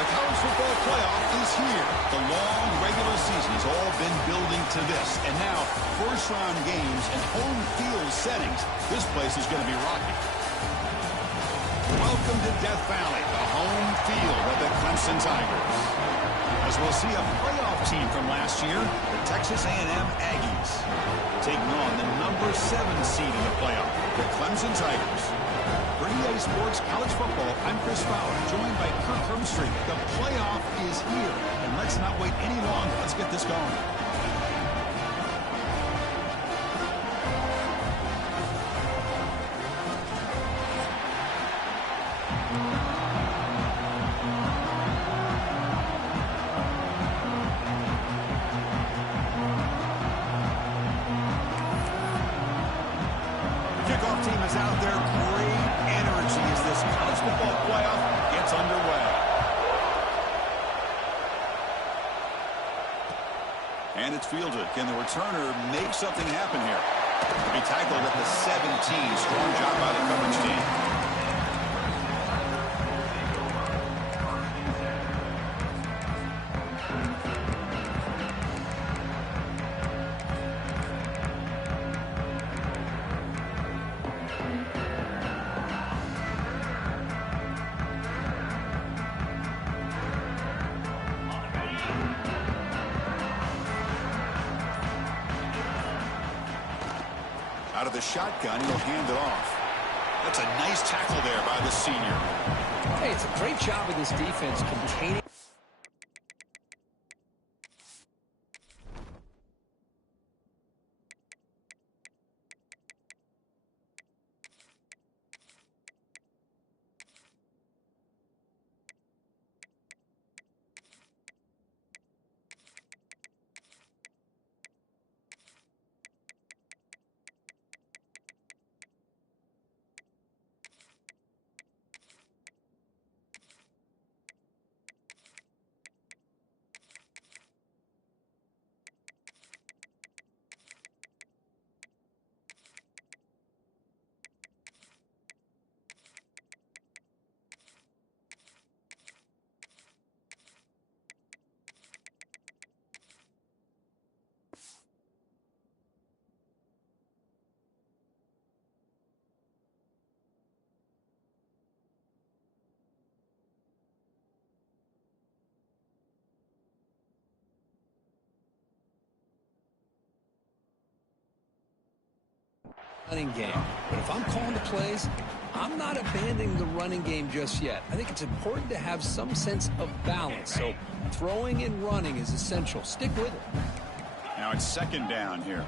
The college football playoff is here. The long regular season has all been building to this. And now, first-round games and home field settings. This place is going to be rocking. Welcome to Death Valley, the home field of the Clemson Tigers. As we'll see a playoff team from last year, the Texas A&M Aggies, taking on the number 7 seed in the playoff, the Clemson Tigers. For EA Sports College Football, I'm Chris Fowler, joined by Kirk Hermstreet. The playoff is here, and let's not wait any longer. Let's get this going. Kickoff team is out there. Great energy as this college football playoff gets underway. And it's fielded. Can the returner make something happen here? To be tackled at the 17. Strong job by the coverage team. Out of the shotgun, he'll hand it off. That's a nice tackle there by the senior. Hey, it's a great job of this defense containing. Running game. But if I'm calling the plays, I'm not abandoning the running game just yet. I think it's important to have some sense of balance. So throwing and running is essential. Stick with it. Now it's second down here.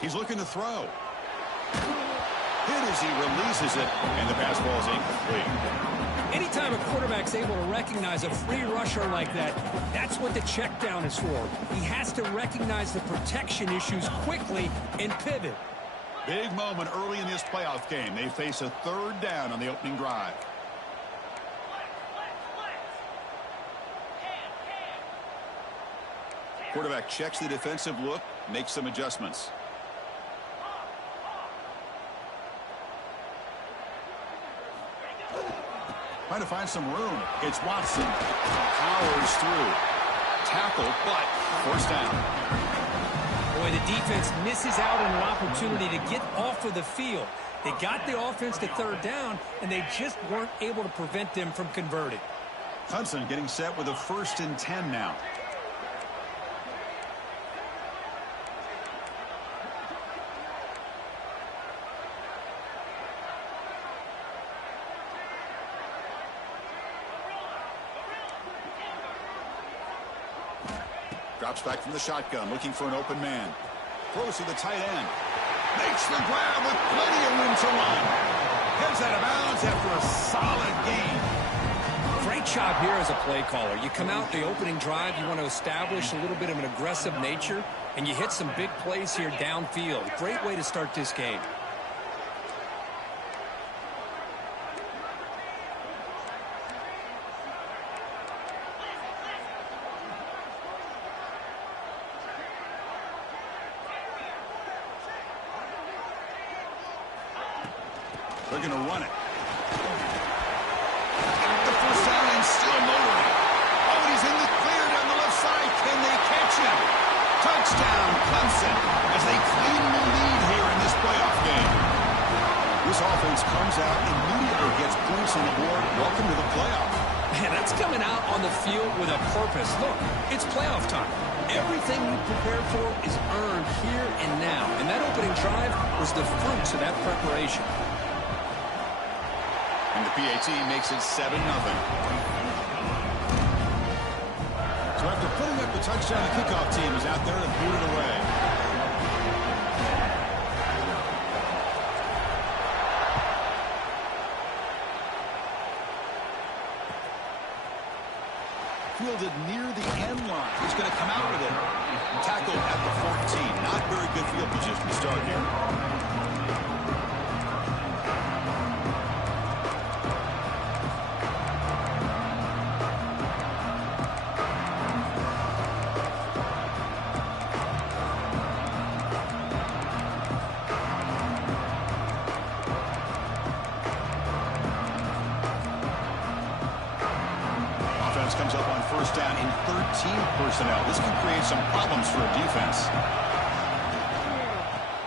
He's looking to throw. Hit as he releases it, and the pass ball is incomplete. Anytime a quarterback's able to recognize a free rusher like that, that's what the check down is for. He has to recognize the protection issues quickly and pivot. Big moment early in this playoff game. They face a third down on the opening drive. Quarterback checks the defensive look, makes some adjustments. Trying to find some room. It's Watson. Powers through. Tackle, but first down. Boy, the defense misses out on an opportunity to get off of the field. They got the offense to third down, and they just weren't able to prevent them from converting. Clemson getting set with a 1st and 10 now. Drops back from the shotgun, looking for an open man. Throws to the tight end. Makes the grab with plenty of room to run. Heads out of bounds after a solid gain. Great job here as a play caller. You come out the opening drive, you want to establish a little bit of an aggressive nature, and you hit some big plays here downfield. Great way to start this game. They're going to run it. He's still motoring. Oh, and he's in the clear down the left side. Can they catch him? Touchdown, Clemson, as they claim the lead here in this playoff game. This offense comes out immediately, gets points on the board. Welcome to the playoff. Man, that's coming out on the field with a purpose. Look, it's playoff time. Everything you prepared for is earned here and now. And that opening drive was the fruits of that preparation. And the PAT makes it 7-0. So after putting up the touchdown, the kickoff team is out there to boot it away. Fielded near the end line. He's going to come out with it. Tackled at the 14. Not very good field position to start here. Comes up on first down in 13 personnel. This can create some problems for a defense.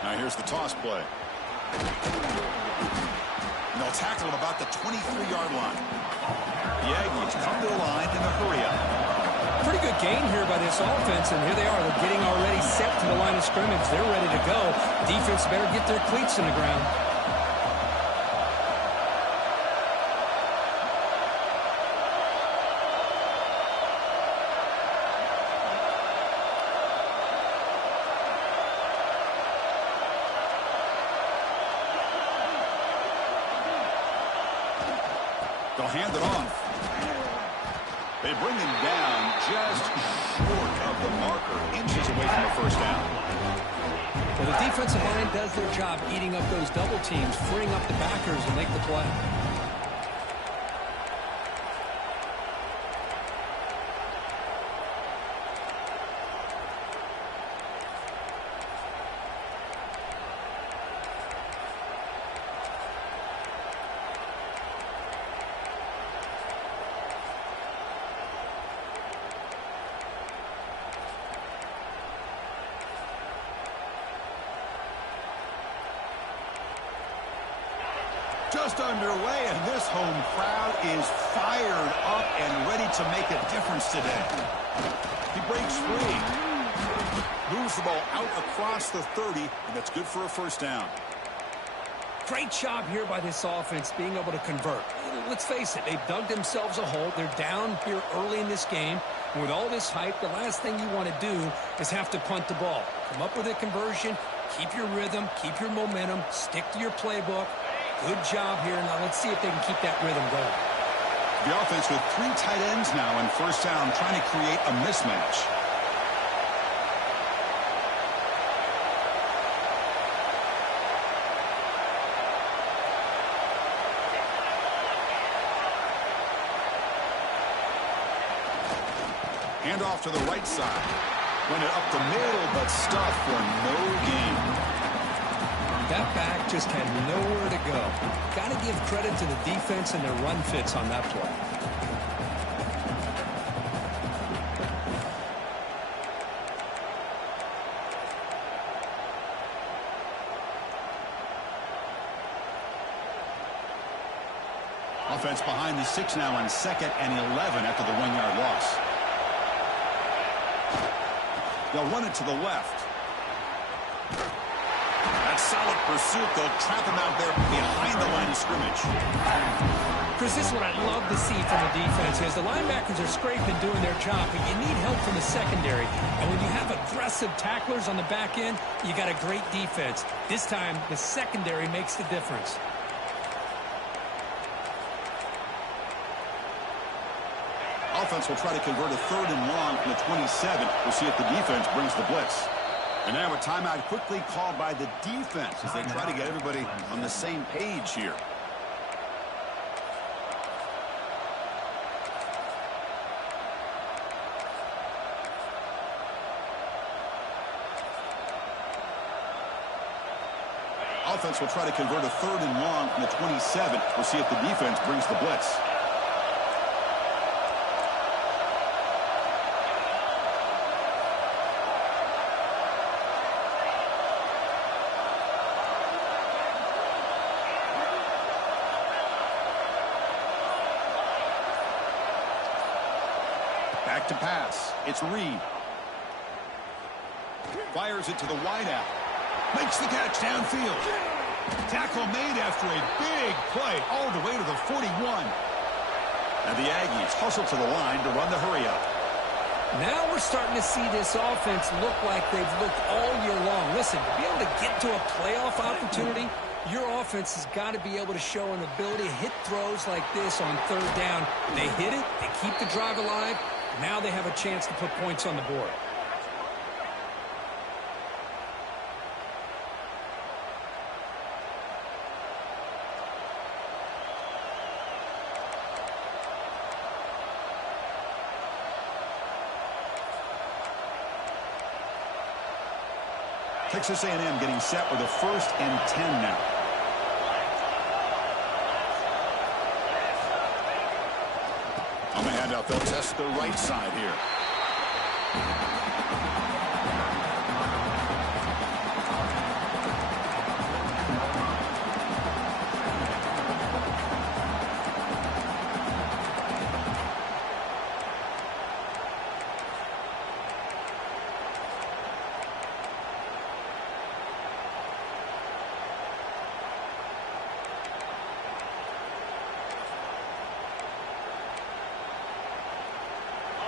Now here's the toss play. And they'll tackle him about the 23-yard line. The Aggies come to the line in a hurry up. Pretty good gain here by this offense, and here they are. They're getting already set to the line of scrimmage. They're ready to go. Defense better get their cleats in the ground. They'll hand it off. They bring him down just short of the marker, inches away from the first down. Well, the defensive line does their job eating up those double teams, freeing up the backers to make the play. Just underway, and this home crowd is fired up and ready to make a difference today. He breaks free. Moves the ball out across the 30, and that's good for a first down. Great job here by this offense being able to convert. Let's face it, they've dug themselves a hole. They're down here early in this game. And with all this hype, the last thing you want to do is have to punt the ball. Come up with a conversion, keep your rhythm, keep your momentum, stick to your playbook. Good job here. Now let's see if they can keep that rhythm going. The offense with 3 tight ends now on first down, trying to create a mismatch. Hand off to the right side. Went it up the middle, but stuffed for no gain. That back just had nowhere to go. Got to give credit to the defense and their run fits on that play. Offense behind the 6 now on 2nd and 11 after the 1-yard loss. They'll run it to the left. Solid pursuit. They'll trap him out there behind the line of scrimmage. Chris, this is what I love to see from the defense is the linebackers are scraping doing their job, but you need help from the secondary. And when you have aggressive tacklers on the back end, you got a great defense. This time, the secondary makes the difference. Offense will try to convert a 3rd and long from the 27. We'll see if the defense brings the blitz. And now a timeout quickly called by the defense as they try to get everybody on the same page here. Offense will try to convert a 3rd and long from the 27. We'll see if the defense brings the blitz. set to pass. It's Reed. Fires it to the wideout. Makes the catch downfield. Tackle made after a big play all the way to the 41. And the Aggies hustle to the line to run the hurry up. Now we're starting to see this offense look like they've looked all year long. Listen, to be able to get to a playoff opportunity, your offense has got to be able to show an ability to hit throws like this on third down. They hit it, they keep the drive alive. Now they have a chance to put points on the board. Texas A&M getting set with a 1st and 10 now. On the handout, they'll test the right side here.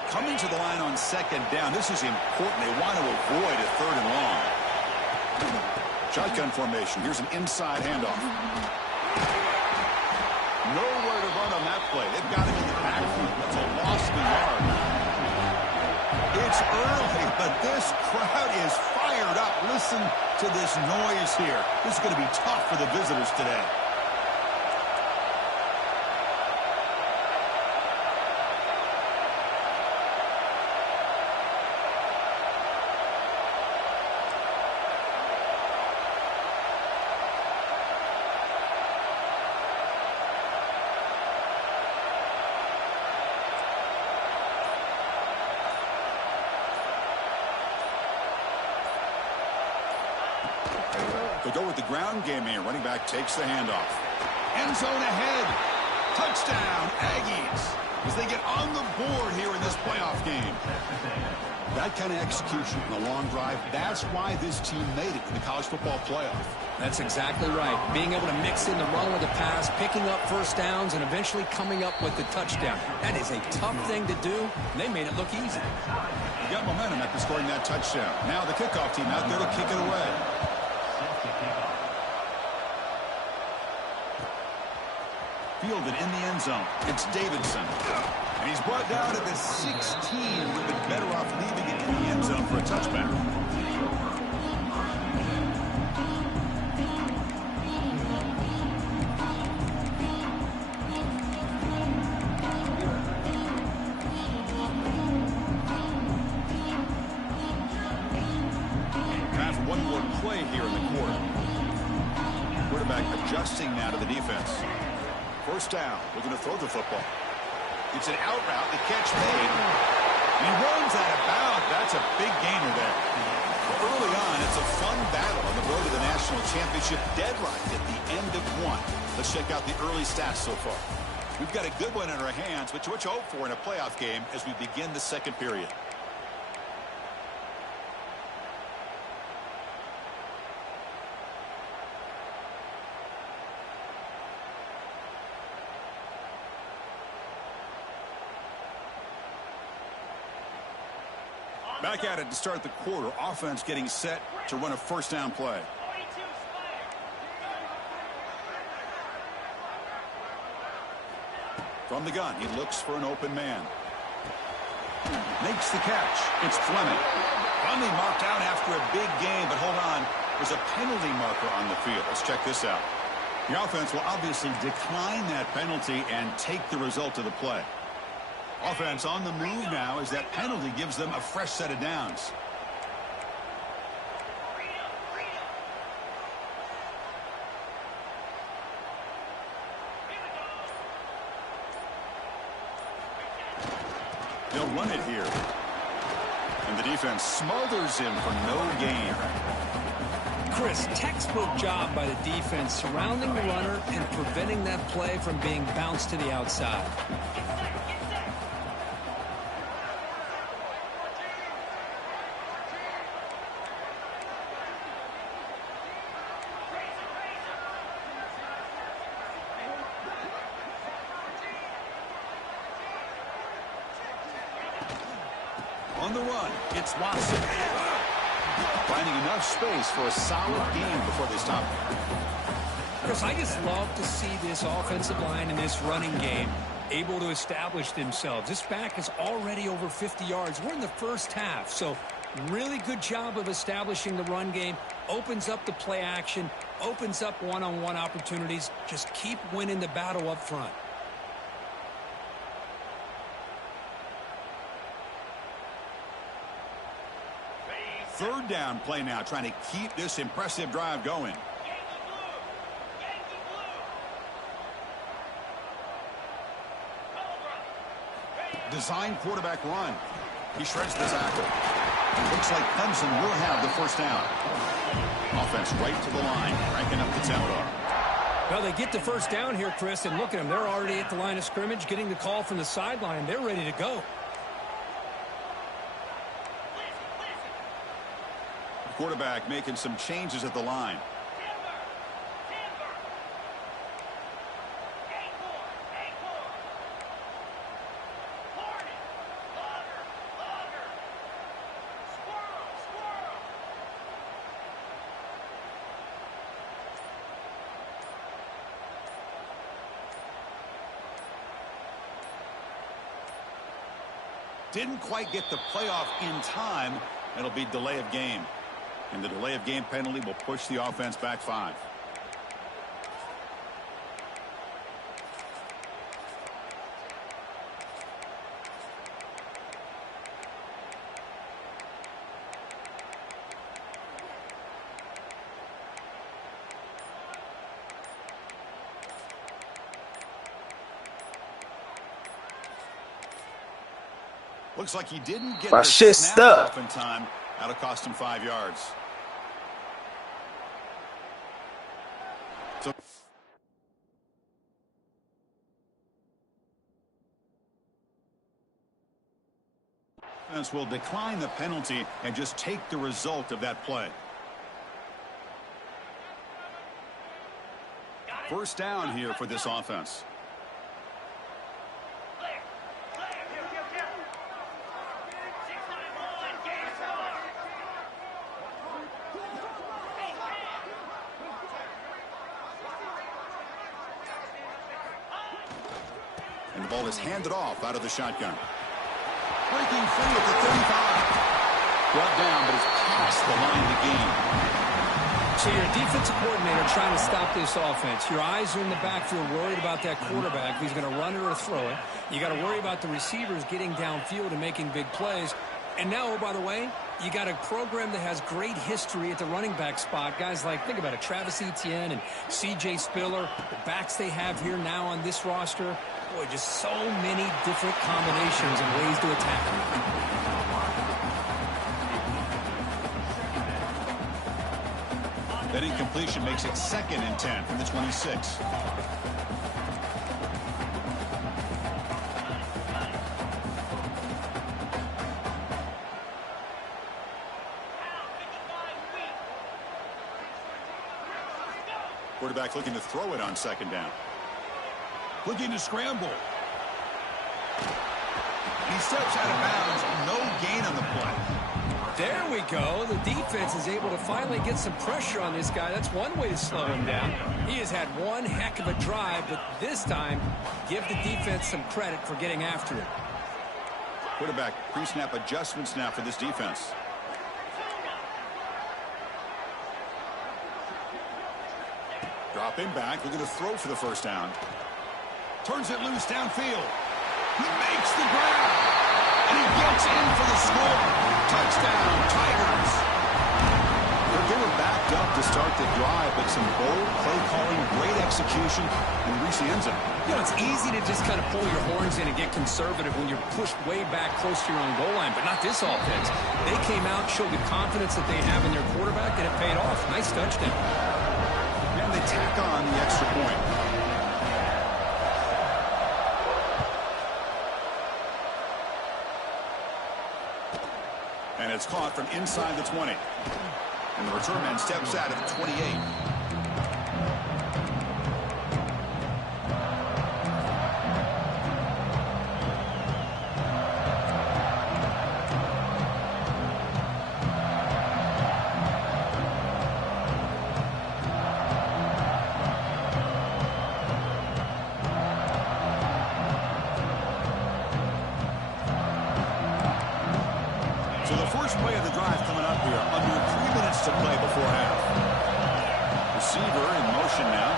Coming to the line on 2nd down. This is important. They want to avoid a 3rd and long. Shotgun formation. Here's an inside handoff. Nowhere to run on that play. They've got him in the backfield. That's a loss of a yard. It's early, but this crowd is fired up. Listen to this noise here. This is going to be tough for the visitors today. They go with the ground game here. Running back takes the handoff. End zone ahead. Touchdown, Aggies, as they get on the board here in this playoff game. That kind of execution in a long drive, that's why this team made it in the college football playoff. That's exactly right. Being able to mix in the run with the pass, picking up first downs, and eventually coming up with the touchdown. That is a tough thing to do, and they made it look easy. You got momentum after scoring that touchdown. Now the kickoff team out there to kick it away. Fielded in the end zone. It's Davidson. And he's brought down at the 16. Would have been better off leaving it in the end zone for a touchback. Time for one more play here in the quarter. Quarterback adjusting now to the defense. First down, looking to throw the football. It's an out route, the catch made. He runs out of bounds. That's a big gainer there. Well, early on, it's a fun battle on the road to the national championship, deadlocked at the end of one. Let's check out the early stats so far. We've got a good one in our hands, which you hope for in a playoff game as we begin the second period. Back at it to start the quarter. Offense getting set to run a first down play. From the gun, he looks for an open man. Makes the catch. It's Fleming. Finally marked out after a big game, but hold on. There's a penalty marker on the field. Let's check this out. The offense will obviously decline that penalty and take the result of the play. Offense on the move now as that penalty gives them a fresh set of downs. They'll run it here. And the defense smothers him for no gain. Chris, textbook job by the defense surrounding the runner and preventing that play from being bounced to the outside. On the run, it's Watson. Finding enough space for a solid game before they stop. Chris, I just love to see this offensive line and this running game able to establish themselves. This back is already over 50 yards. We're in the first half, so really good job of establishing the run game. Opens up the play action, opens up one-on-one opportunities. Just keep winning the battle up front. Third down play now, trying to keep this impressive drive going. Design quarterback run. He shreds the tackle. Looks like Clemson will have the first down. Offense right to the line, cranking up the tempo. Well, they get the first down here, Chris, and look at them. They're already at the line of scrimmage, getting the call from the sideline. They're ready to go. Quarterback making some changes at the line. Didn't quite get the playoff in time. It'll be delay of game. And the delay of game penalty will push the offense back 5. Looks like he didn't get My the shit snap stuck. off in time. That'll cost him 5 yards. So defense will decline the penalty and just take the result of that play. First down here for this offense. And the ball is handed off out of the shotgun. Breaking free at the 35. Brought down, but it's past the line of the game. So you're a defensive coordinator trying to stop this offense. Your eyes are in the backfield worried about that quarterback, if he's going to run it or throw it. You got to worry about the receivers getting downfield and making big plays. And now, oh, by the way, you got a program that has great history at the running back spot. Guys like, think about it, Travis Etienne and C.J. Spiller, the backs they have here now on this roster. Boy, just so many different combinations and ways to attack them. That incompletion makes it 2nd and 10 from the 26. Quarterback looking to throw it on 2nd down. Looking to scramble. He steps out of bounds. No gain on the play. There we go. The defense is able to finally get some pressure on this guy. That's one way to slow him down. He has had one heck of a drive, but this time, give the defense some credit for getting after it. Quarterback pre-snap adjustments now for this defense. Dropping back, looking to throw for the first down. Turns it loose downfield. He makes the grab. And he gets in for the score. Touchdown, Tigers. They were backed up to start the drive, but some bold play calling, great execution, and reach the end zone. You know, it's easy to just kind of pull your horns in and get conservative when you're pushed way back close to your own goal line, but not this offense. They came out, showed the confidence that they have in their quarterback, and it paid off. Nice touchdown. And they tack on the extra point. And it's caught from inside the 20. And the return man steps out at the 28. play of the drive coming up here. Under 3 minutes to play before half. Receiver in motion now.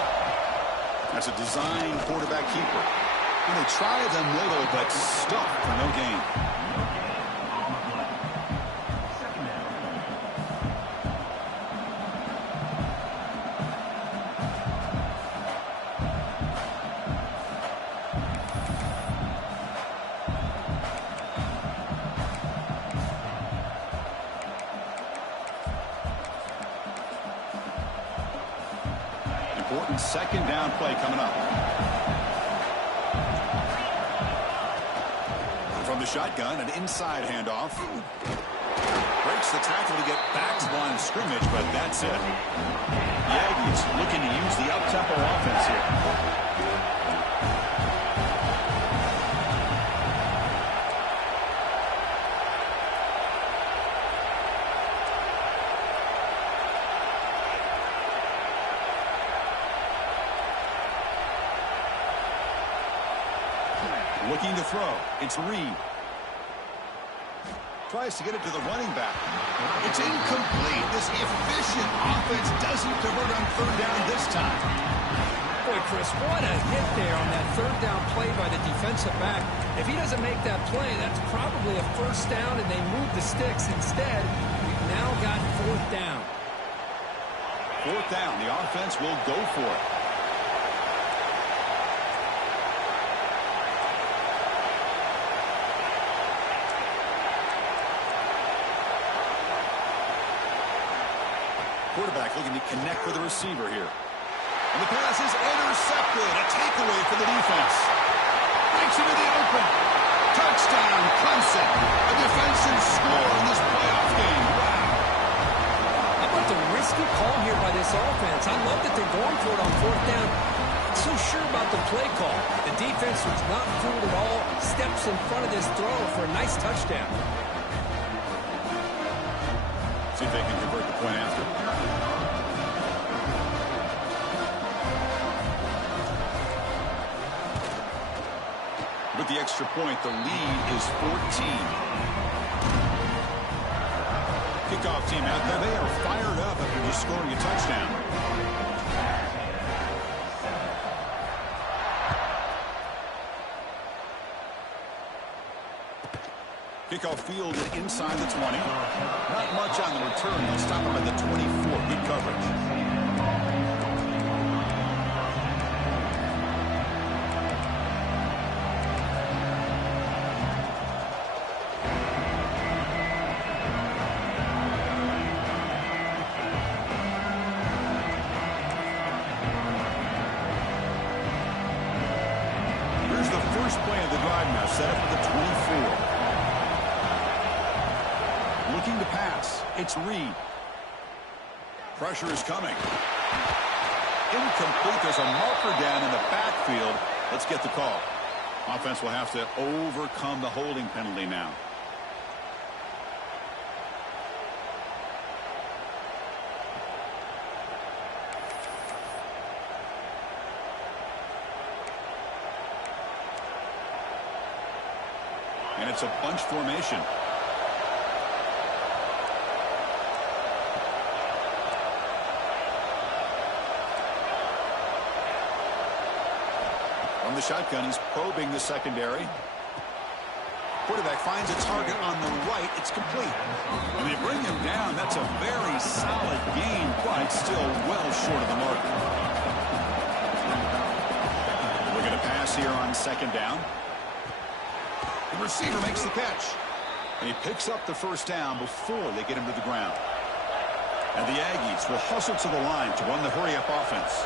That's a design quarterback keeper. And they try the middle, but stuck for no gain. Important second down play coming up. From the shotgun, an inside handoff. Breaks the tackle to get back to the line of scrimmage, but that's it. The Aggies looking to use the up-tempo offense here. Looking to throw. It's Reed. Tries to get it to the running back. It's incomplete. This efficient offense doesn't convert on third down this time. Boy, Chris, what a hit there on that third down play by the defensive back. If he doesn't make that play, that's probably a first down, and they move the sticks. Instead, we've now got fourth down. Fourth down. The offense will go for it. Quarterback looking to connect with the receiver here. And the pass is intercepted. A takeaway for the defense. Breaks into the open. Touchdown, Clemson. A defensive score in this playoff game. Wow. How about the risky call here by this offense? I love that they're going for it on fourth down. Not so sure about the play call. The defense was not fooled at all. Steps in front of this throw for a nice touchdown. See if they can convert the point after. With the extra point, the lead is 14. Kickoff team out there. They are fired up after just scoring a touchdown. Kickoff fielded inside the 20. Not much on the return. They'll stop him at the 24. Good coverage. Here's the first play of the drive now. Set up for the 24. Looking to pass. It's Reed. Pressure is coming. Incomplete. There's a marker down in the backfield. Let's get the call. Offense will have to overcome the holding penalty now. And it's a bunch formation. From the shotgun, he's probing the secondary. Quarterback finds a target on the right. It's complete. And they bring him down. That's a very solid gain, but still well short of the mark. We're going to pass here on second down. The receiver makes the catch. And he picks up the first down before they get him to the ground. And the Aggies will hustle to the line to run the hurry-up offense.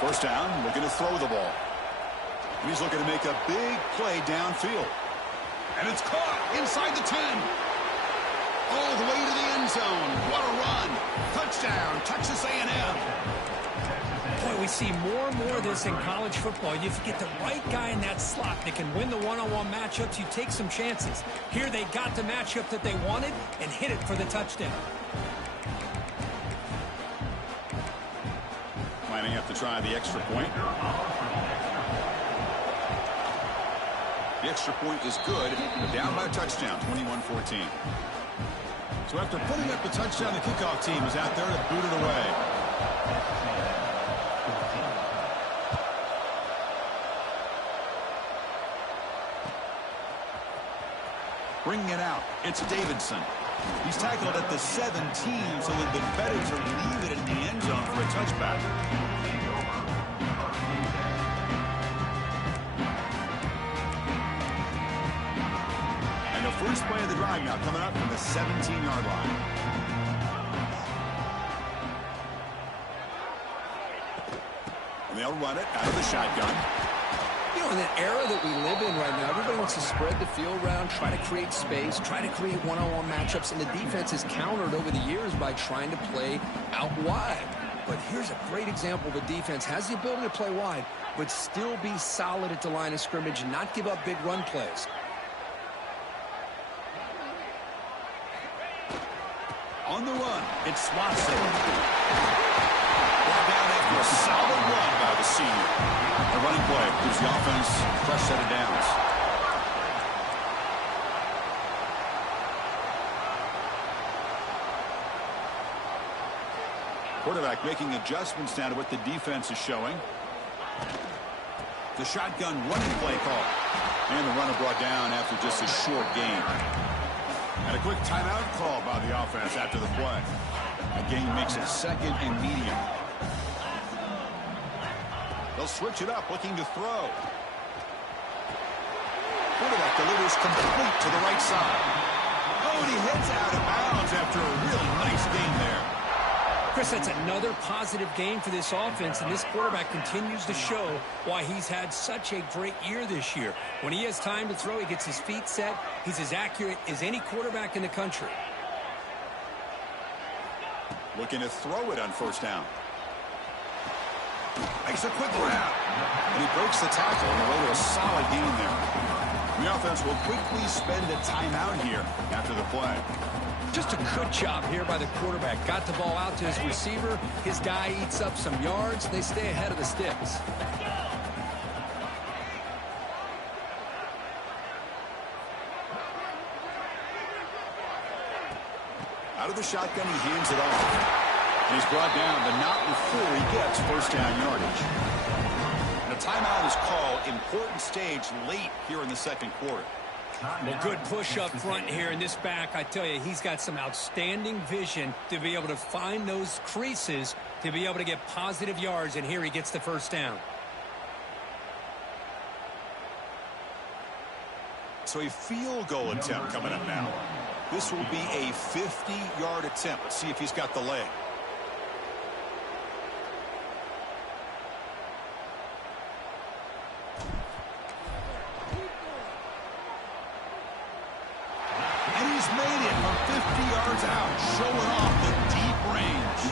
First down, looking to throw the ball. He's looking to make a big play downfield. And it's caught inside the 10. All the way to the end zone. What a run. Touchdown, Texas A&M. Boy, we see more and more of this in college football. If you get the right guy in that slot that can win the one-on-one matchups, you take some chances. Here they got the matchup that they wanted and hit it for the touchdown. Lining up to try the extra point. The extra point is good. They're down by a touchdown, 21-14. So after putting up the touchdown, the kickoff team is out there to boot it away. Bringing it out, it's Davidson. He's tackled at the 17, so it'd been better to leave it in the end zone for a touchback. And the first play of the drive now coming up from the 17-yard line. And they'll run it out of the shotgun. You know, in the era that we live in right now, everybody wants to spread the field around, try to create space, try to create one-on-one matchups, and the defense is countered over the years by trying to play out wide. But here's a great example of a defense has the ability to play wide, but still be solid at the line of scrimmage and not give up big run plays. On the run, it's Swanson. Brought down after a solid run by the senior. A running play gives the offense a fresh set of downs. Quarterback making adjustments now to what the defense is showing. The shotgun running play call. And the runner brought down after just a short gain. And a quick timeout call by the offense after the play. That gain makes it second and medium. They'll switch it up, looking to throw. Quarterback delivers complete to the right side. Oh, and he heads out of bounds after a really nice gain there. Chris, that's another positive game for this offense, and this quarterback continues to show why he's had such a great year this year. When he has time to throw, he gets his feet set. He's as accurate as any quarterback in the country. Looking to throw it on first down. Makes a quick grab. And he breaks the tackle on the way to a solid gain there. The offense will quickly spend a timeout here after the play. Just a good job here by the quarterback. Got the ball out to his receiver. His guy eats up some yards. They stay ahead of the sticks. Out of the shotgun, he hands it off. And he's brought down, but not before he gets first down yardage. And a timeout is called. Important stage late here in the second quarter. Well, good push up front here in this back. I tell you, he's got some outstanding vision to be able to find those creases to be able to get positive yards, and here he gets the first down. So a field goal attempt coming up now. This will be a 50-yard attempt. Let's see if he's got the leg. And he's made it from 50 yards out, showing off the deep range.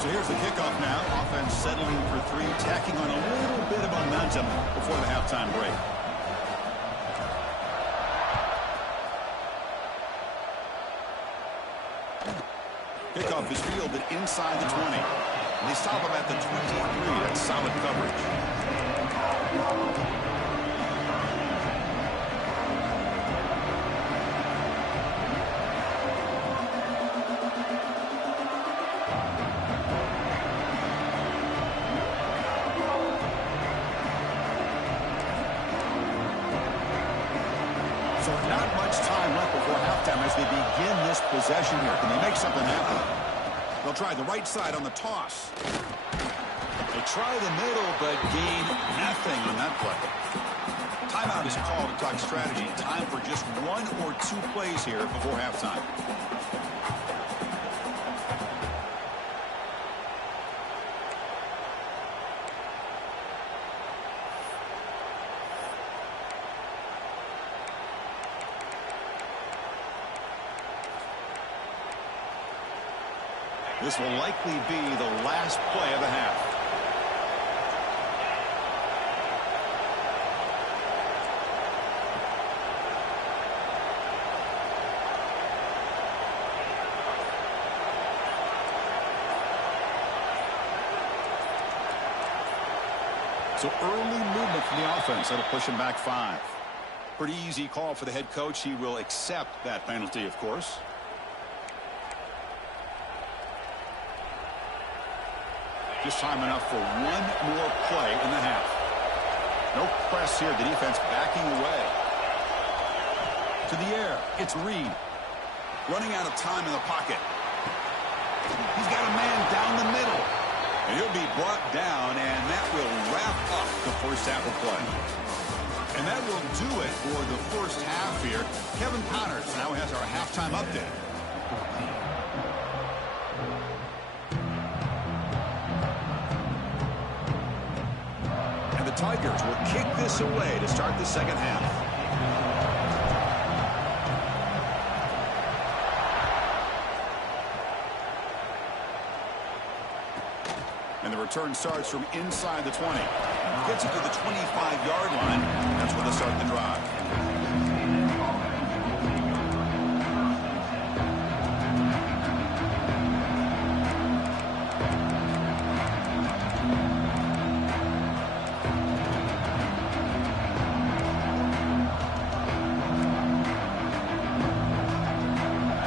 So here's the kickoff now. Offense settling for three, tacking on a little bit of momentum before the halftime break. Kickoff is fielded inside the 20. And they stop him at the 23. That's solid coverage. So not much time left before halftime as they begin this possession here. Can they make something happen? They'll try the right side on the toss. They try the middle, but gain nothing on that play. Timeout is called to talk strategy. Time for just one or two plays here before halftime. This will likely be the last play of the half. So early movement from the offense. That'll push him back 5. Pretty easy call for the head coach. He will accept that penalty, of course. Just time enough for one more play in the half. No press here. The defense backing away. To the air. It's Reed. Running out of time in the pocket. He's got a man down the middle. And he'll be brought down, and that will wrap up the first half of play. And that will do it for the first half here. Kevin Connors now has our halftime update. And the Tigers will kick this away to start the second half. And the return starts from inside the 20. Gets it to the 25-yard line. That's where they start the drive.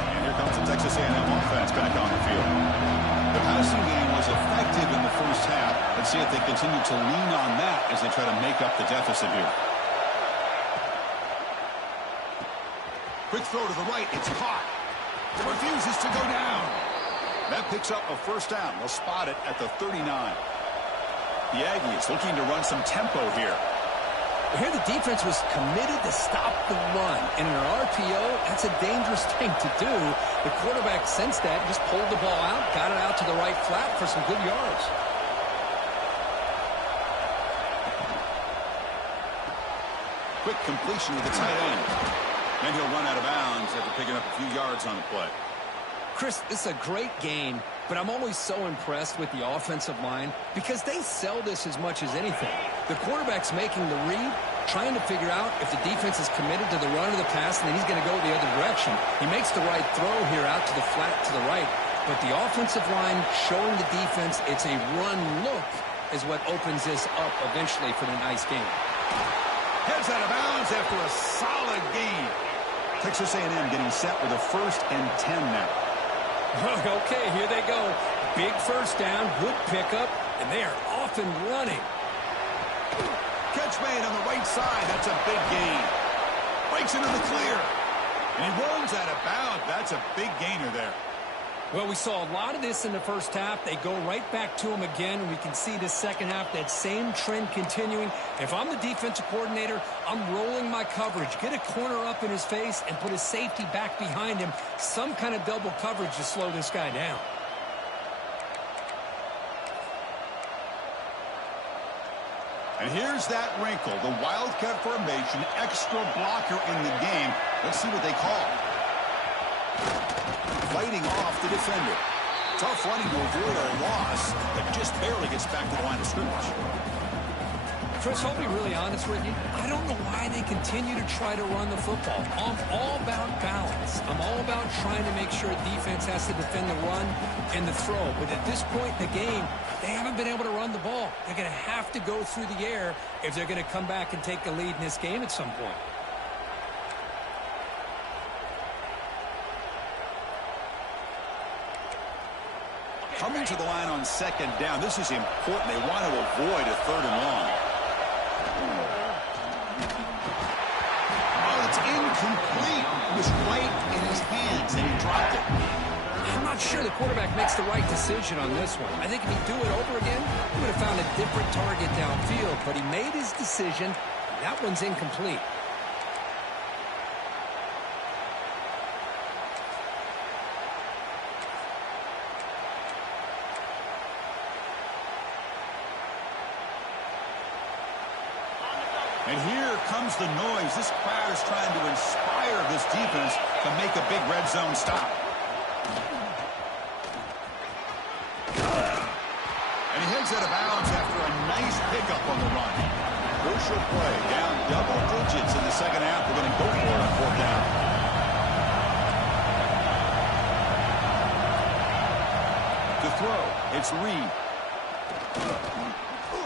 And here comes the Texas A&M offense back on the field. The passing game was effective in the first half. Let's see if they continue to lean on that as they try to make up the deficit here. Quick throw to the right. It's caught. It refuses to go down. That picks up a first down. They'll spot it at the 39. The Aggies looking to run some tempo here. Here the defense was committed to stop the run. And in an RPO, that's a dangerous thing to do. The quarterback sensed that, just pulled the ball out, got it out to the right flat for some good yards. Quick completion to the tight end. Then he'll run out of bounds after picking up a few yards on the play. Chris, this is a great game, but I'm always so impressed with the offensive line because they sell this as much as anything. The quarterback's making the read, trying to figure out if the defense is committed to the run or the pass, and then he's going to go the other direction. He makes the right throw here out to the flat to the right, but the offensive line showing the defense it's a run look is what opens this up eventually for the nice game. Heads out of bounds after a solid gain. Texas A&M getting set with a 1st and 10 now. Okay, here they go. Big first down, good pickup, and they are off and running. Catch made on the right side. That's a big gain. Breaks into the clear. And he runs out of bounds. That's a big gainer there. Well, we saw a lot of this in the first half. They go right back to him again, and we can see the second half, that same trend continuing. If I'm the defensive coordinator, I'm rolling my coverage. Get a corner up in his face and put his safety back behind him. Some kind of double coverage to slow this guy down. And here's that wrinkle, the wildcat formation, extra blocker in the game. Let's see what they call. Fighting off the defender. Tough running to avoid a loss, but just barely gets back to the line of scrimmage. Chris, I'll be really honest with you. I don't know why they continue to try to run the football. I'm all about balance. I'm all about trying to make sure defense has to defend the run and the throw. But at this point in the game, they haven't been able to run the ball. They're going to have to go through the air if they're going to come back and take the lead in this game at some point. Coming to the line on 2nd down. This is important. They want to avoid a 3rd and long. Oh, it's incomplete. It was right in his hands, and he dropped it. I'm not sure the quarterback makes the right decision on this one. I think if he'd do it over again, he would have found a different target downfield, but he made his decision. That one's incomplete. And here comes the noise. This crowd is trying to inspire this defense to make a big red zone stop. And he heads out of bounds after a nice pickup on the run. Crucial play, down double digits in the second half. We're going to go for it on 4th down. To throw, it's Reed.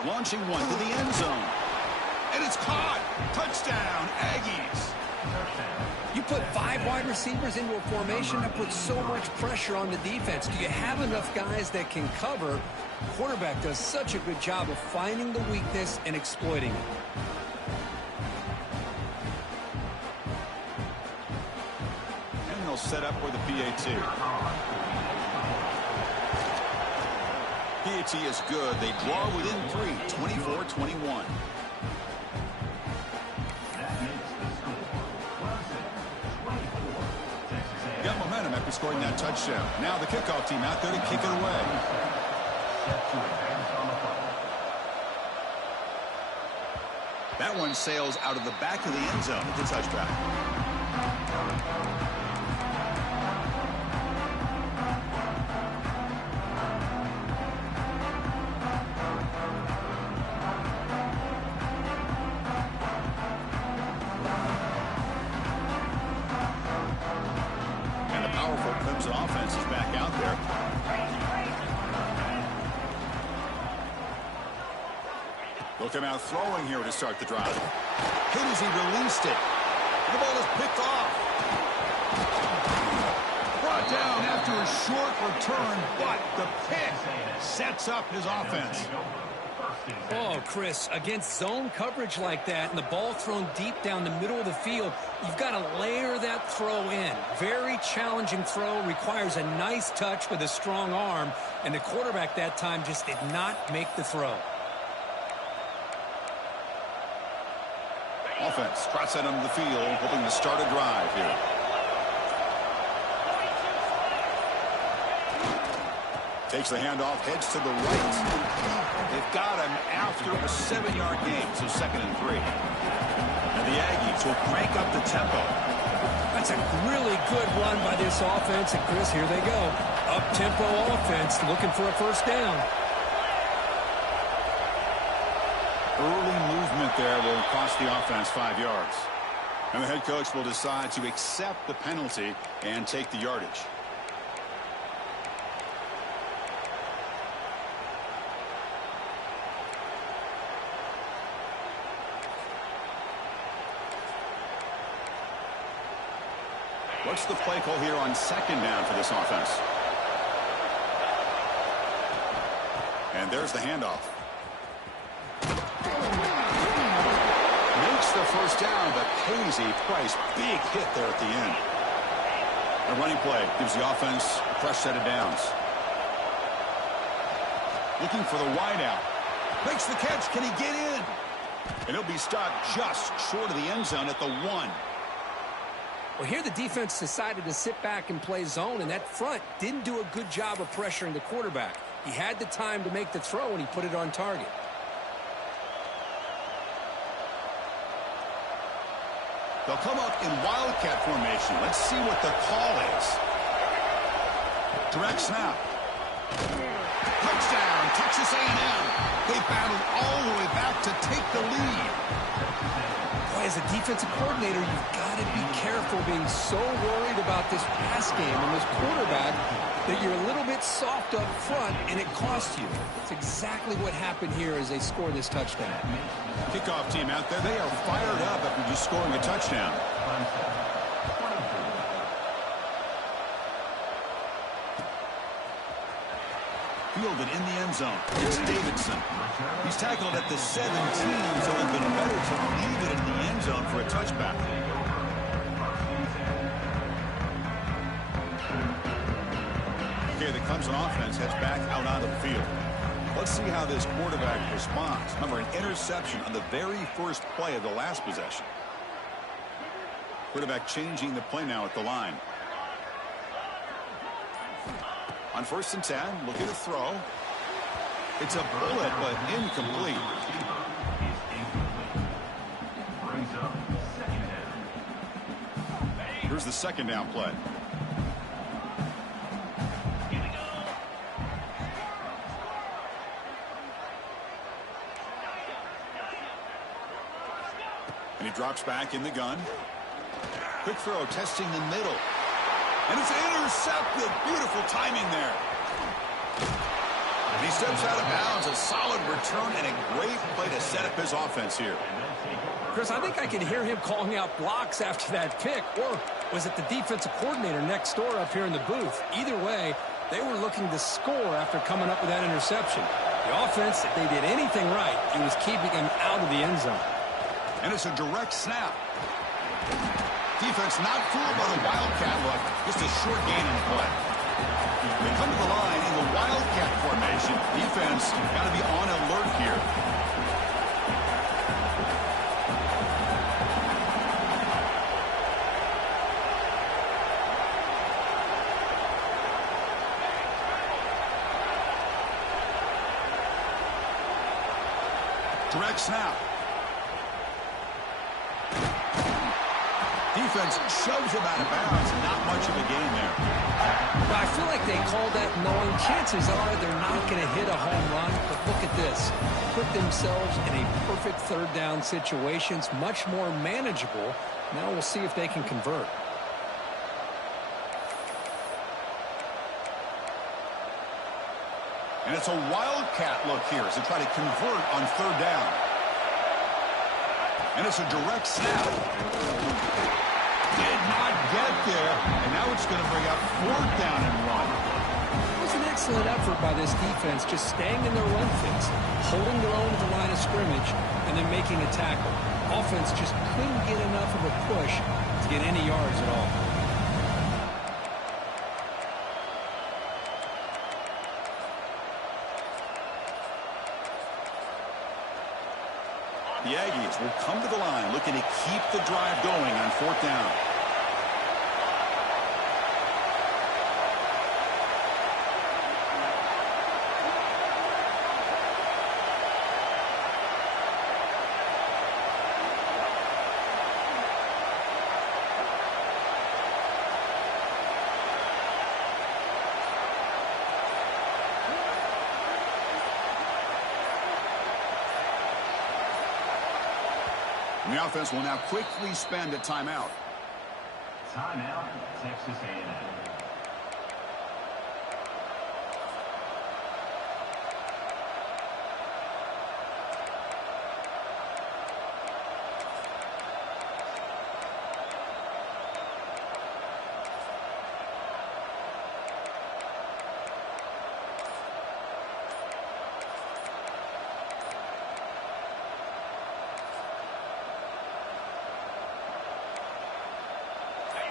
Launching one to the end zone. and it's caught. Touchdown, Aggies. You put 5 wide receivers into a formation that puts so much pressure on the defense. Do you have enough guys that can cover? The quarterback does such a good job of finding the weakness and exploiting it. And they'll set up for the PAT. PAT is good. They draw within 3, 24-21. Got momentum after scoring that touchdown. Now the kickoff team out there to kick it away. That one sails out of the back of the end zone with the touchback. And the powerful Clemson offense is back out there. They'll come out throwing here to start the drive. Hit as he released it. The ball is picked off. Brought down after a short return, but the pick sets up his offense. Oh, Chris, against zone coverage like that and the ball thrown deep down the middle of the field, you've got to layer that throw in. Very challenging throw, requires a nice touch with a strong arm, and the quarterback that time just did not make the throw. Offense trots that onto the field, hoping to start a drive here. Takes the handoff, heads to the right. They've got him after a 7-yard gain, so 2nd and 3. And the Aggies will crank up the tempo. That's a really good run by this offense, and Chris, here they go. Up-tempo offense, looking for a first down. Early movement there will cost the offense 5 yards. And the head coach will decide to accept the penalty and take the yardage. What's the play call here on 2nd down for this offense? And there's the handoff. Makes the first down, but pays a price. Big hit there at the end. A running play gives the offense a fresh set of downs. Looking for the wideout. Makes the catch. Can he get in? And he'll be stopped just short of the end zone at the 1. Well, here the defense decided to sit back and play zone, and that front didn't do a good job of pressuring the quarterback. He had the time to make the throw, and he put it on target. They'll come up in wildcat formation. Let's see what the call is. Direct snap. Touchdown, Texas A&M. They battled all the way back to take the lead. Boy, as a defensive coordinator, you've got to be careful being so worried about this pass game and this quarterback that you're a little bit soft up front, and it costs you. It's exactly what happened here as they score this touchdown. Kickoff team out there, they are fired up after just scoring a touchdown. Fielded in the end zone. It's Davidson. He's tackled at the 17, so it would have been better to leave it in the end zone for a touchback. Okay, the Clemson offense heads back out onto the field. Let's see how this quarterback responds. Remember, an interception on the very first play of the last possession. Quarterback changing the play now at the line. On 1st and 10, look at the throw. It's a bullet, but incomplete. Here's the 2nd down play. And he drops back in the gun. Quick throw, testing the middle. And it's intercepted. Beautiful timing there. And he steps out of bounds. A solid return and a great play to set up his offense here. Chris, I think I can hear him calling out blocks after that pick. Or was it the defensive coordinator next door up here in the booth? Either way, they were looking to score after coming up with that interception. The offense, if they did anything right, it was keeping him out of the end zone. And it's a direct snap. Defense not fooled by the Wildcat look. Just a short gain in play. They come to the line in the Wildcat formation. Defense got to be on alert here. Direct snap. Defense shoves him out of bounds. Not much of a gain there. Well, I feel like they called that knowing chances are they're not going to hit a home run. But look at this. Put themselves in a perfect third down situation. It's much more manageable. Now we'll see if they can convert. And it's a Wildcat look here as they try to convert on third down. And it's a direct snap. Did not get there. And now it's going to bring up fourth down and 1. It was an excellent effort by this defense, just staying in their run fits, holding their own at the line of scrimmage, and then making a tackle. Offense just couldn't get enough of a push to get any yards at all. The Aggies will come to the line looking to keep the drive going on fourth down. And the offense will now quickly spend a timeout. Timeout, Texas A&M.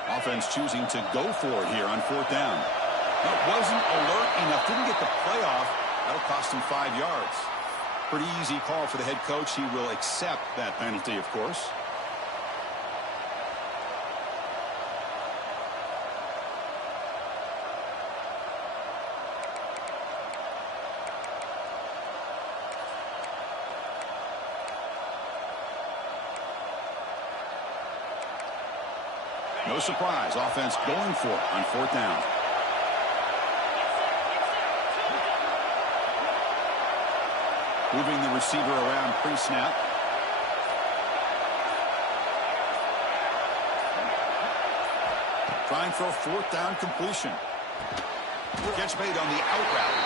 Offense choosing to go for it here on fourth down. It wasn't alert enough. Didn't get the play off. That'll cost him 5 yards. Pretty easy call for the head coach. He will accept that penalty, of course. No surprise, offense going for it on fourth down. Moving the receiver around pre-snap. Trying for a fourth down completion. Catch made on the out route.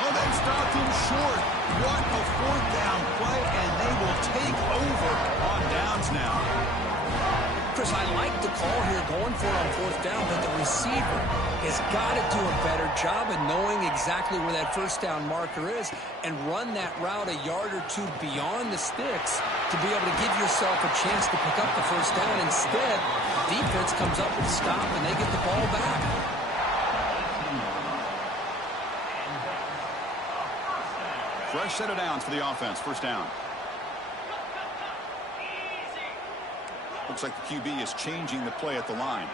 Oh, they stopped him short. What a fourth down play, and they will take over on downs now. Chris, I like the call here going for it on fourth down, but the receiver has got to do a better job of knowing exactly where that first down marker is and run that route a yard or two beyond the sticks to be able to give yourself a chance to pick up the first down. Instead, the defense comes up with a stop and they get the ball back. Fresh set of downs for the offense. First down. Looks like the QB is changing the play at the line.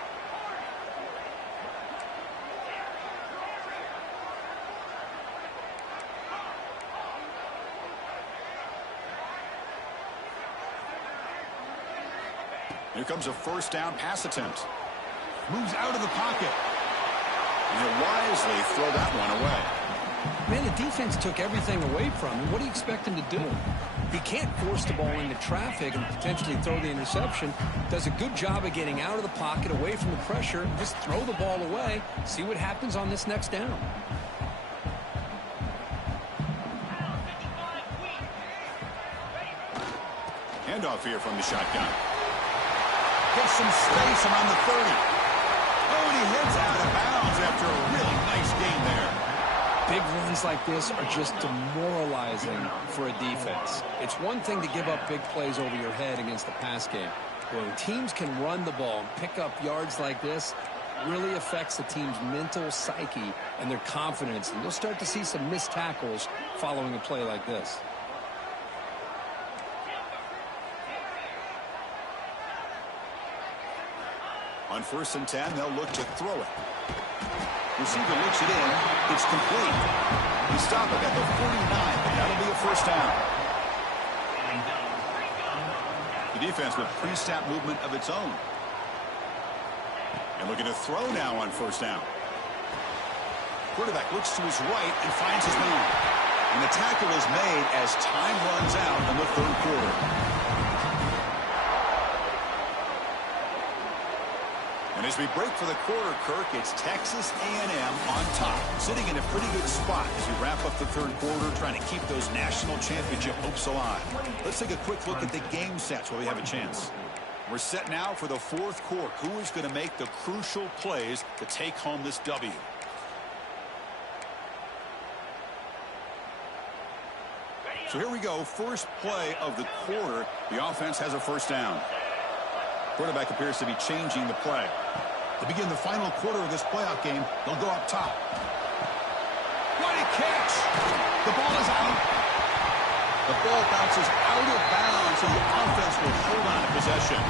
Here comes a first down pass attempt. Moves out of the pocket. And he'll wisely throw that one away. Man, the defense took everything away from him. What do you expect him to do? He can't force the ball into traffic and potentially throw the interception. Does a good job of getting out of the pocket, away from the pressure, and just throw the ball away. See what happens on this next down. Handoff here from the shotgun. Gets some space around the 30. Oh, and he heads out of bounds after a really nice gain there. Big runs like this are just demoralizing for a defense. It's one thing to give up big plays over your head against the pass game. When teams can run the ball and pick up yards like this, it really affects the team's mental psyche and their confidence. And you'll start to see some missed tackles following a play like this. On 1st and 10, they'll look to throw it. Receiver looks it in. It's complete. He stopped it at the 49, but that'll be a first down. The defense with pre-snap movement of its own. And looking to throw now on 1st down. Quarterback looks to his right and finds his man. And the tackle is made as time runs out in the 3rd quarter. And as we break for the quarter, Kirk, it's Texas A&M on top, sitting in a pretty good spot as we wrap up the 3rd quarter, trying to keep those national championship hopes alive. Let's take a quick look at the game sets while we have a chance. We're set now for the 4th quarter. Who is going to make the crucial plays to take home this W? So here we go. First play of the quarter. The offense has a 1st down. Quarterback appears to be changing the play. To begin the final quarter of this playoff game, they'll go up top. What a catch! The ball is out. The ball bounces out of bounds, and the offense will hold on to possession.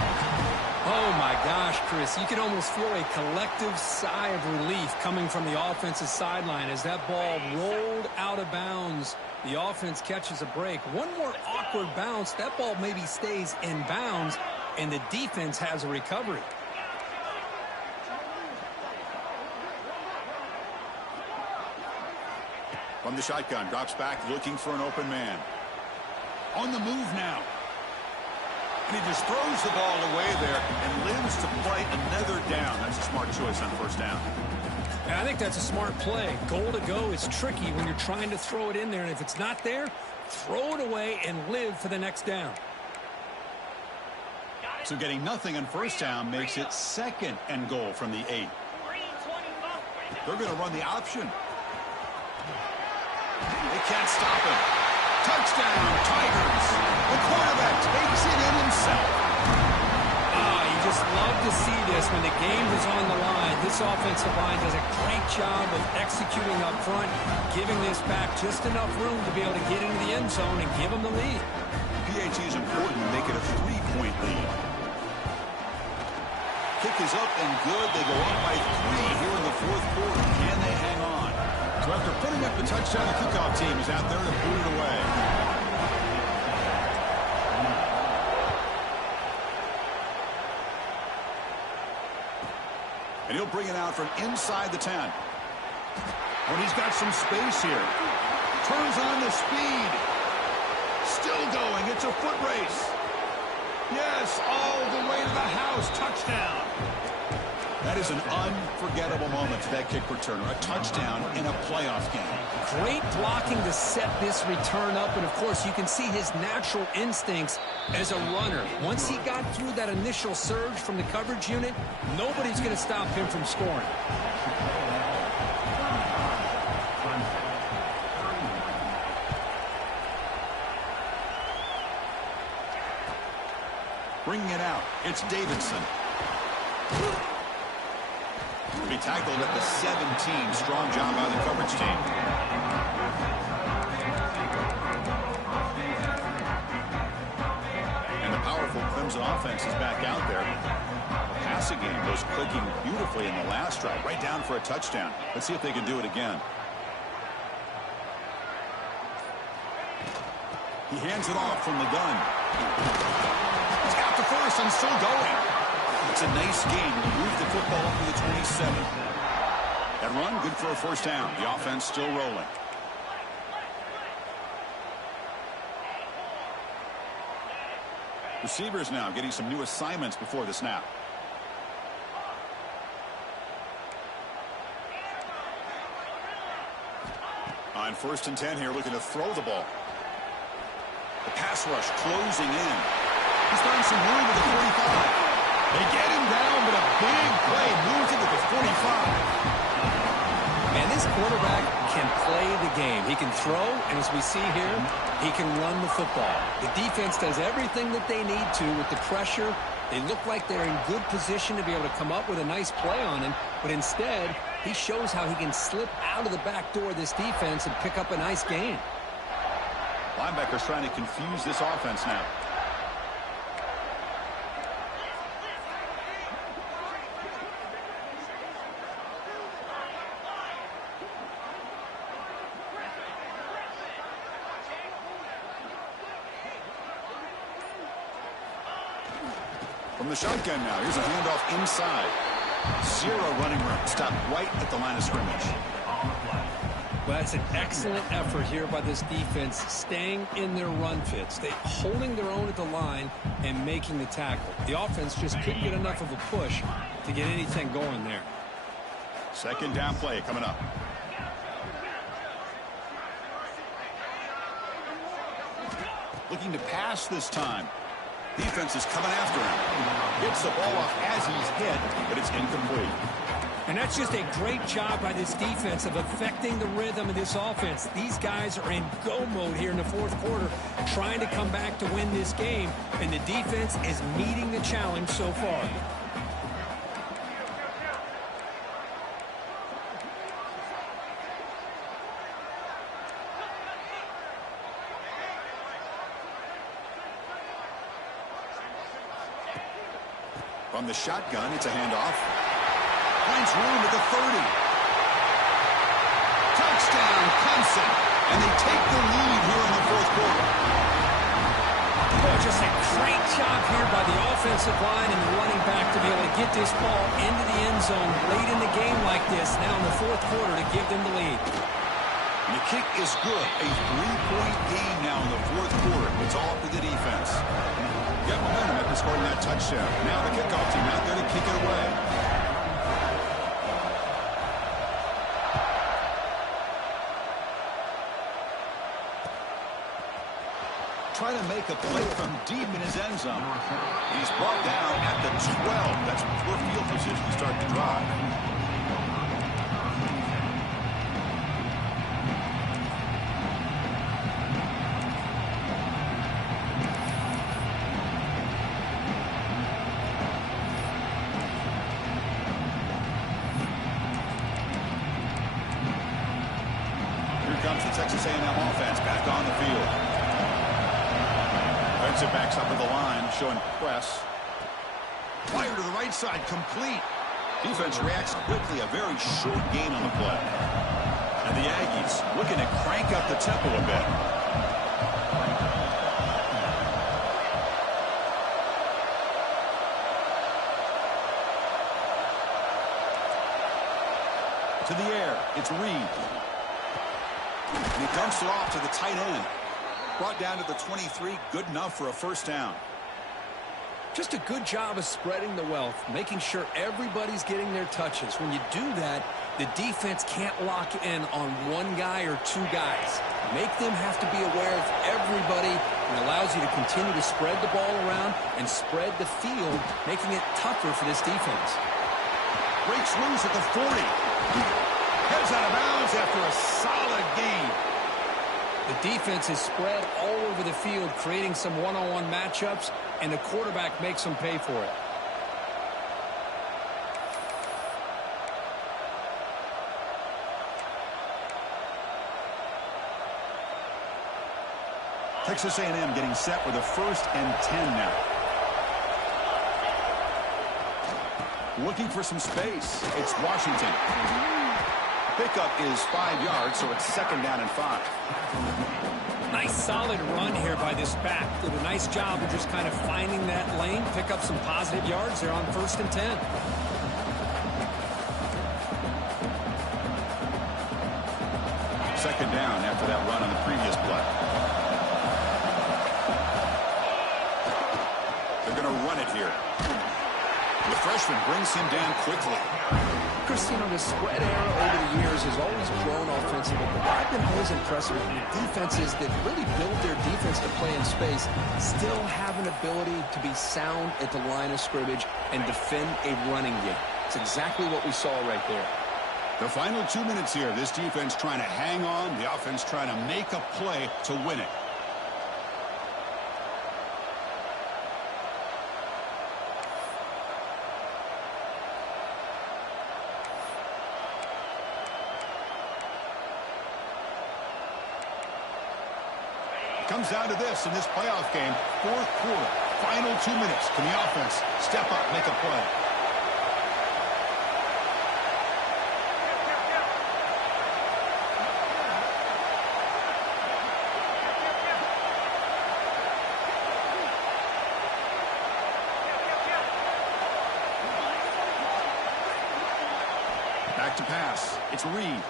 Oh, my gosh, Chris. You can almost feel a collective sigh of relief coming from the offensive sideline as that ball rolled out of bounds. The offense catches a break. One more awkward bounce. That ball maybe stays in bounds, and the defense has a recovery. From the shotgun, drops back looking for an open man. On the move now. And he just throws the ball away there and lives to play another down. That's a smart choice on 1st down. Yeah, I think that's a smart play. Goal to go is tricky when you're trying to throw it in there, and if it's not there, throw it away and live for the next down. So getting nothing on 1st down makes it 2nd and goal from the 8. They're going to run the option. They can't stop him. Touchdown, Tigers. The quarterback takes it in himself. You just love to see this when the game is on the line. This offensive line does a great job of executing up front, giving this back just enough room to be able to get into the end zone and give them the lead. PAT is important to make it a 3-point lead. Kick is up and good. They go up by 3 here in the 4th quarter. Can they hang on? So after putting up the touchdown, the kickoff team is out there to boot it away. And he'll bring it out from inside the 10. When he's got some space here. Turns on the speed. Still going. It's a foot race. Yes, all the way to the house. Touchdown. That is an unforgettable moment for that kick returner. A touchdown in a playoff game. Great blocking to set this return up, and of course you can see his natural instincts as a runner. Once he got through that initial surge from the coverage unit, nobody's going to stop him from scoring. Bringing it out, it's Davidson. He tackled at the 17. Strong job by the coverage team. And the powerful Clemson offense is back out there. The passing game was clicking beautifully in the last drive, right down for a touchdown. Let's see if they can do it again. He hands it off from the gun. He's got the first and still going. It's a nice game. He moved the football up to the 27. That run, good for a 1st down. The offense still rolling. Receivers now getting some new assignments before the snap. On 1st and 10 here, looking to throw the ball. The pass rush closing in. He's finding some room at the 45. They get him down, but a big play moves him to the 45. And this quarterback can play the game. He can throw, and as we see here, he can run the football. The defense does everything that they need to with the pressure. They look like they're in good position to be able to come up with a nice play on him, but instead, he shows how he can slip out of the back door of this defense and pick up a nice gain. Linebackers trying to confuse this offense now. From the shotgun now, here's a handoff inside. Zero running room. Stop right at the line of scrimmage. Well, that's an excellent effort here by this defense, staying in their run fits. They holding their own at the line and making the tackle. The offense just couldn't get enough of a push to get anything going there. Second down play coming up. Looking to pass this time. Defense is coming after him. Gets the ball off as he's hit, but it's incomplete. And that's just a great job by this defense of affecting the rhythm of this offense. These guys are in go mode here in the fourth quarter, trying to come back to win this game, and the defense is meeting the challenge so far. From the shotgun, it's a handoff. Finds room at the 30. Touchdown, Clemson. And they take the lead here in the fourth quarter. Oh, just a great job here by the offensive line and the running back to be able to get this ball into the end zone late in the game like this, now in the fourth quarter, to give them the lead. And the kick is good. A 3-point game now in the fourth quarter. It's all up to the defense. Got momentum after scoring that touchdown. Now the kickoff team out there to kick it away. Trying to make a play from deep in his end zone. He's brought down at the 12. That's poor field position to start the drive. Comes the Texas A&M offense back on the field. It backs up at the line, showing press. Fire to the right side, complete. Defense reacts quickly, a very short gain on the play. And the Aggies looking to crank up the tempo a bit. To the air, it's Reed. And he dumps it off to the tight end. Brought down to the 23, good enough for a first down. Just a good job of spreading the wealth, making sure everybody's getting their touches. When you do that, the defense can't lock in on one guy or two guys. Make them have to be aware of everybody, and allows you to continue to spread the ball around and spread the field, making it tougher for this defense. Breaks loose at the 40. Heads out of bounds after a solid gain. The defense is spread all over the field, creating some one-on-one matchups, and the quarterback makes them pay for it. Texas A&M getting set with a 1st and 10 now. Looking for some space. It's Washington. Pickup is 5 yards, so it's 2nd down and 5. Nice solid run here by this back. Did a nice job of just kind of finding that lane, pick up some positive yards there on 1st and 10. Second down after that run on the previous play. They're going to run it here. The freshman brings him down quickly. Christine, on the spread era over the years has always grown offensively, but what I've been always impressed with the defenses that really build their defense to play in space still have an ability to be sound at the line of scrimmage and defend a running game. It's exactly what we saw right there. The final 2 minutes here. This defense trying to hang on. The offense trying to make a play to win it. Comes down to this in this playoff game. Fourth quarter, final 2 minutes. Can the offense step up, make a play? Back to pass. It's Reed.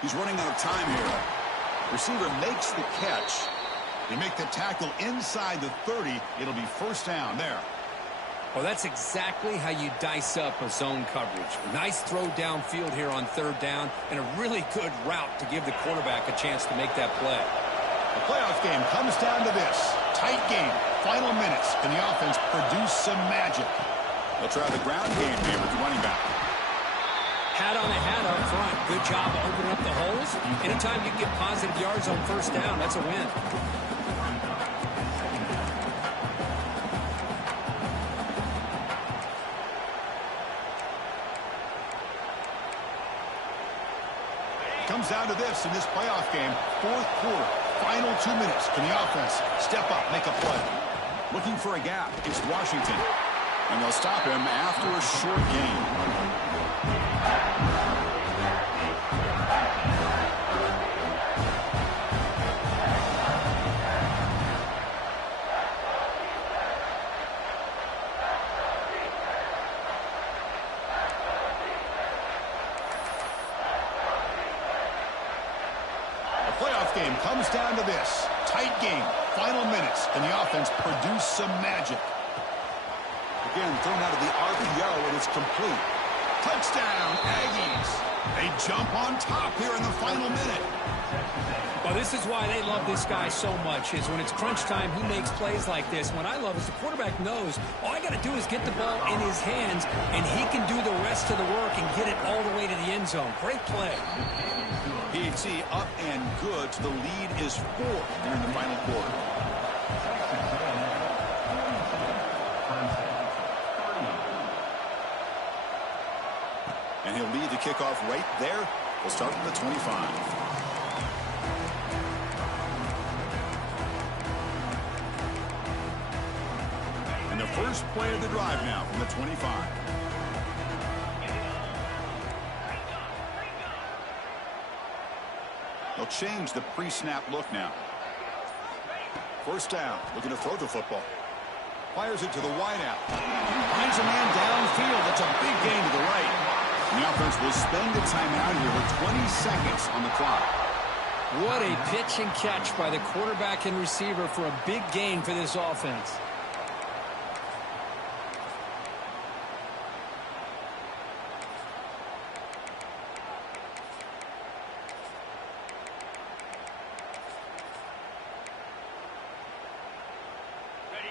He's running out of time here. Receiver makes the catch. They make the tackle inside the 30. It'll be first down there. Well, that's exactly how you dice up a zone coverage. Nice throw downfield here on third down, and a really good route to give the quarterback a chance to make that play. The playoff game comes down to this. Tight game. Final minutes. Can the offense produce some magic? They'll try the ground game here with the running back. Hat on a hat up front. Good job opening up the holes. Anytime you get positive yards on first down, that's a win. Comes down to this in this playoff game. Fourth quarter, final 2 minutes. Can the offense step up, make a play? Looking for a gap. It's Washington. And they'll stop him after a short gain. Game comes down to this. Tight game. Final minutes. Can the offense produce some magic? Again, thrown out of the RPO, and it's complete. Touchdown, Aggies. They jump on top here in the final minute. Well, this is why they love this guy so much, is when it's crunch time, he makes plays like this. What I love is the quarterback knows all I got to do is get the ball in his hands, and he can do the rest of the work and get it all the way to the end zone. Great play. PHC up and good. The lead is 4 here in the final quarter. And he'll lead the kickoff right there. We'll start from the 25. And the first play of the drive now from the 25. They'll change the pre-snap look now. First down, looking to throw the football. Fires it to the wideout. Finds a man downfield. That's a big gain to the right. And the offense will spend a timeout here with 20 seconds on the clock. What a pitch and catch by the quarterback and receiver for a big gain for this offense.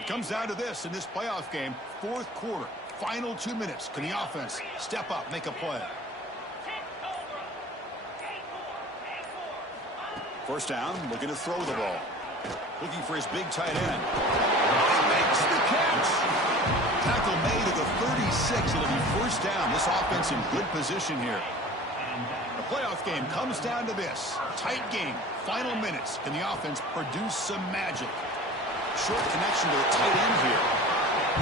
Comes down to this in this playoff game. Fourth quarter, final 2 minutes. Can the offense step up, make a play? First down, looking to throw the ball. Looking for his big tight end. He makes the catch. Tackle made at the 36. It'll be first down. This offense in good position here. The playoff game comes down to this. Tight game, final minutes. Can the offense produce some magic? Short connection to the tight end here.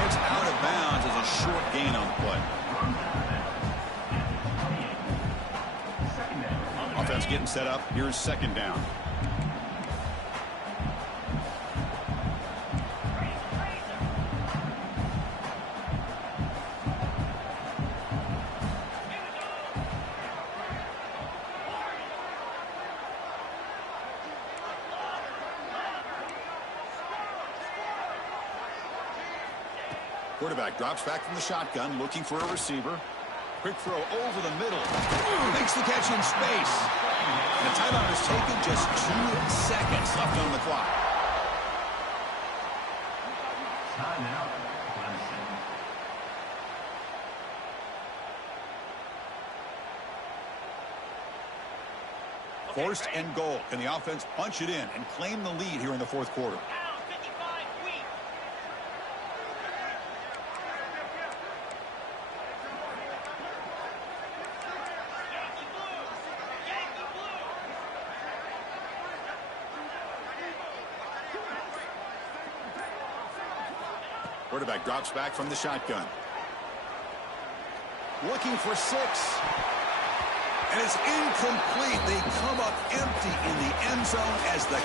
It's out of bounds as a short gain on the play. Offense getting set up. Here's second down. Quarterback drops back from the shotgun, looking for a receiver. Quick throw over the middle. Makes the catch in space. And the timeout is taken, just 2 seconds left on the clock. Timeout, Clemson. First and goal. Can the offense punch it in and claim the lead here in the fourth quarter? Quarterback drops back from the shotgun. Looking for 6. And it's incomplete. They come up empty in the end zone as the